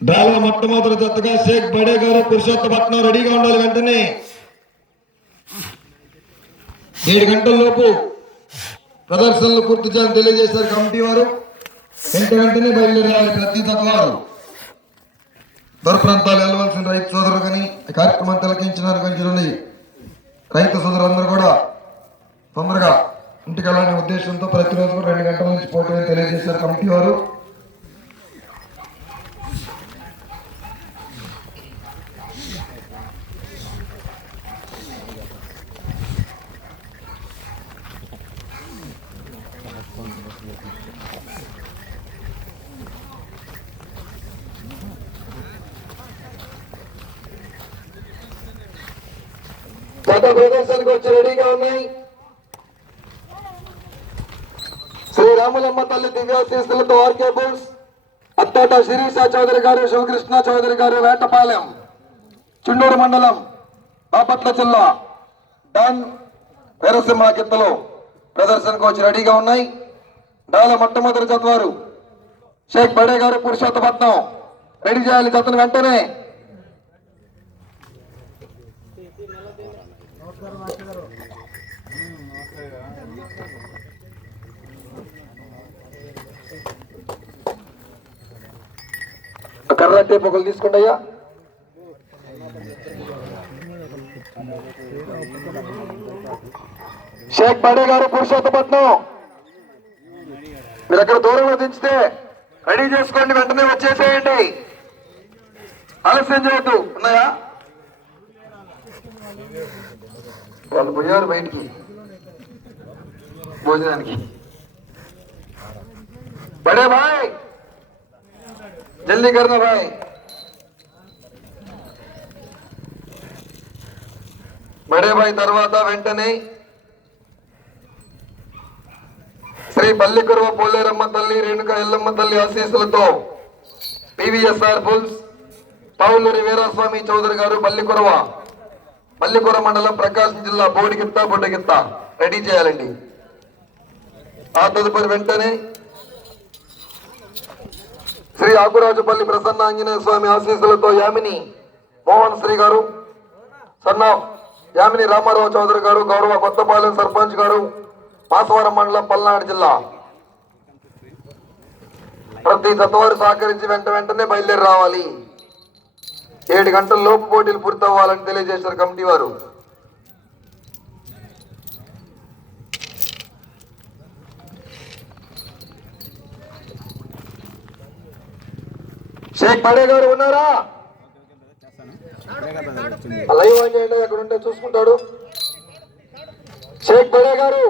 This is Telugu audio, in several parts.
డాలా మొట్టమొదటి జతగా షేక్ బడే గారు పురుషోత్తపట్నం రెడీగా ఉండాలి వెంటనే. ఏడు గంటల లోపు ప్రదర్శనలు పూర్తి చేయాలని తెలియజేశారు కమిటీ వారు. వెంట వెంటనే బయలుదేరాలి ప్రతి వారు దూర ప్రాంతాలు వెళ్ళవలసిన రైతు సోదరులు కానీ కార్యక్రమం తిలకించినారు కొంచెం రైతు సోదరులందరూ కూడా తొందరగా ఇంటికి వెళ్ళాలనే ఉద్దేశంతో ప్రతిరోజు కూడా రెండు గంటల నుంచి పోటీ తెలియజేశారు కమిటీ వారు. గత ప్రదర్శనకు వచ్చి రెడీగా ఉన్నాయి శ్రీరాములమ్మ తల్లి దివ్యాశీస్సులతో ఆర్కే బుల్స్ అత్తోట శిరీష చౌదరి గారు శివకృష్ణ చౌదరి గారు వేటపాలెం చుండూరు మండలం బాపట్ల జిల్లా డాన్ వీరసింహ గిత్తలు ప్రదర్శనకు వచ్చి రెడీగా ఉన్నాయి. డాల మొట్టమొదటి జతవారు షేక్ బడే గారు పురుషోత్తపట్నం రెడీ చేయాలి జతను వెంటనే. కర్ర టేప్ ఒకరు తీసుకోండి షేక్ బడే గారు పురుషోత్తపట్నం మీరు అక్కడ దూరంలో దించితే రెడీ చేసుకోండి వెంటనే వచ్చేసేయండి. ఆలస్యం చేయొద్దు. ఉన్నాయా? వాళ్ళు పోయారు బయటికి. భోజనానికి. బడే భాయ్ జల్దీ కర్ణ భాయ్ బడే భాయ్ తర్వాత వెంటనే శ్రీ పల్లికురువ పోలేరమ్మ తల్లి రేణుక ఎల్లమ్మ తల్లి ఆశీస్సులతో పివిఎస్ఆర్ బుల్స్ పౌలూరి వీరాస్వామి చౌదరి గారు పల్లికురవ పల్లికుర మండలం ప్రకాశం జిల్లా బోడిగిత్త బుడ్డగిత్త రెడీ చేయాలండి. ఆ తదుపరి వెంటనే శ్రీ ఆకురాజుపల్లి ప్రసన్న ఆంజనేయ స్వామి ఆశీస్సులతో యామిని మోహన్ శ్రీ గారు సన్న యామిని రామారావు చౌదరి గారు గౌరవ కొత్తపాలెం సర్పంచ్ గారు మాసవరం మండలం పల్నాడు జిల్లా. ప్రతి జతవారు సహకరించి వెంట వెంటనే బయలుదేరి రావాలి. ఏడు గంటల లోపు పోటీలు పూర్తవ్వాలని తెలియజేశారు కమిటీ వారు. షేక్ పడే గారు ఉన్నారా? లైవ్ ఆన్ చేయండి అక్కడ ఉంటే చూసుకుంటాడు. షేక్ బడే గారు.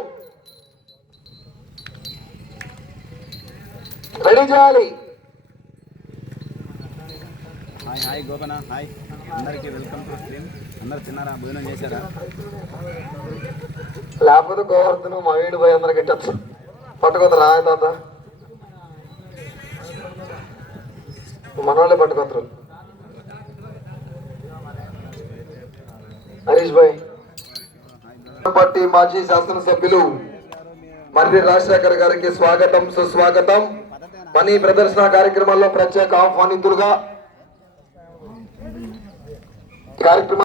రెడీ చేయాలి. Hi hi గోపన hi. అందరికీ వెల్కమ్ టు స్ట్రీమ్. అందరు తిన్నారా? భోజనం చేశారా? లేకపోతే గోవర్ధన్ మా వీడు పోయి అందరు కట్టచ్చు పట్టుకోతారు ఆయన తాత. మనోళ్ళే పట్టుకోతారు. హరీష్ భాయ్. పార్టీ మాజీ శాసనసభ్యులు మర్రి రాజశేఖర్ గారికి స్వాగతం సుస్వాగతం. మనీ ప్రదర్శన కార్యక్రమంలో ప్రత్యేక ఆహ్వానితులుగా కార్యక్రమం